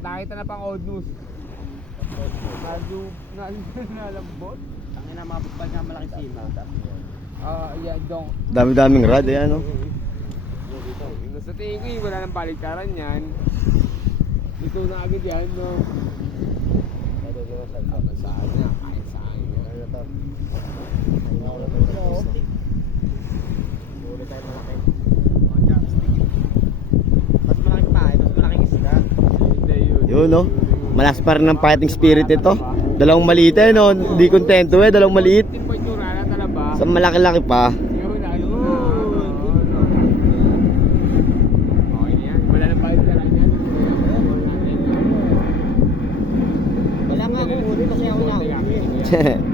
nakita na pang odd news. Nalambot. Ang ina mga pagpal nga malaki sima. Yeah, dong. Dami-daming rad eh, ano? Sa tingin ko, wala nang baliktaran yan. Ito na agad yan, no? Saan na? Kahit saan yun. Huli tayo malaki. Mas malaki pa, mas malaking isda. Yun, no? Malas pa rin ng fighting spirit ito. Dalawang maliit eh, no? Hindi kontento eh, dalawang maliit. Sa malaki-laki pa. Wala nga ako huli kasi ako na huli.